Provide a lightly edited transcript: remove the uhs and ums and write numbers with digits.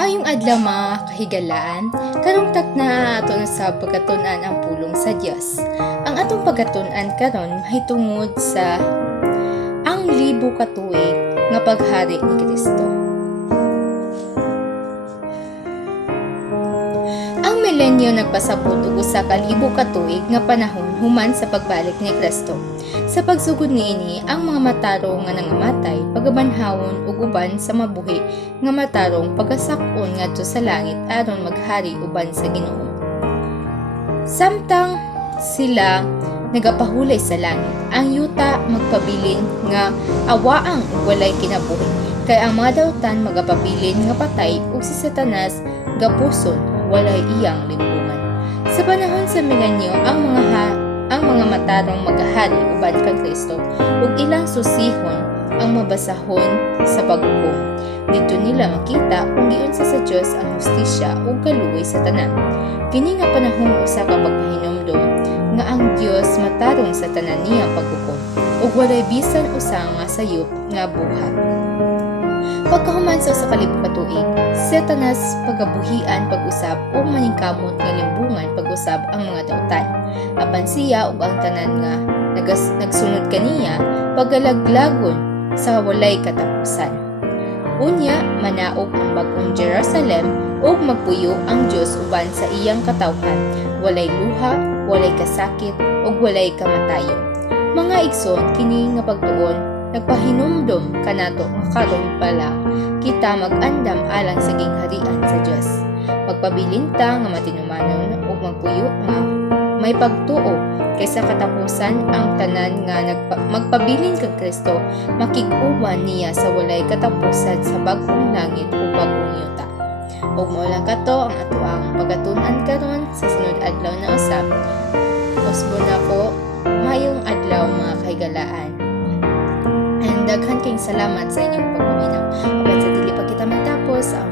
Maayong adlaw mga kahigalaan, karong na aton sa pagkatun-an ang pulong sa Dios. Ang atong pagkatun-an karon mahitungod sa ang libo ka tuig nga paghari ni Kristo. Ang milenyo nagpasabot og usa ka libo ka tuig nga panahon human sa pagbalik ni Kristo. Sa pagsugod niini, ang mga matarong nga nangamatay pagabanhawon ug uban sa mabuhi nga matarong pagasakon ngadto sa langit aron maghari uban sa Ginoo. Samtang sila nagapahulay sa langit, ang yuta magpabilin nga awaang walay kinabuhi, kay ang mga dawtan magapabilin nga patay ug si Satanas gapuson walay iyang limbungan. Sa panahon sa milenyo, ang mga matarong maghahari uban kang Kristo ug ilang susihon ang mabasahon sa paghukom. Dito nila makita kung giunsa sa Dios ang hustisya ug kaluoy sa tanan. Kini nga panahon usa ka pagpahinomdom nga ang Dios matarong sa tanan niyang paghukom ug walay bisan usa nga sayop nga buhat. Pagkahuman sa usa ka libo ka tuig, Satanas pagabuhian pag-usab o maningkamot nga limbungan pag-usab ang mga dawtan. Apan siya ug ang tanan nga nagsunod kaniya pagalaglagon sa walay katapusan. Unya manaog ang bag-ong Jerusalem ug magpuyo ang Dios uban sa iyang katawhan, walay luha, walay kasakit ug walay kamatayon. Mga igsoon, kini nga pagtuon nagpahinumdom kanato nga karon pala kita mag-andam alang sa gingharian sa Dios. Magpabilinta nga matinumanon ug magpuyo nga may pagtuo kaysa katapusan ang tanan nga magpabilin kag Kristo makig-uban niya sa walay katapusan sa bag-ong langit ug bag-ong yuta. Ug mao lang kato ang atoang pagatun-an karon sa sunod adlaw na usab. Usbon ako, mayong adlaw mga kahigalaan. And daghan kayong salamat sa inyong pagpaminaw. Apan sa dili pa kita matapos, ang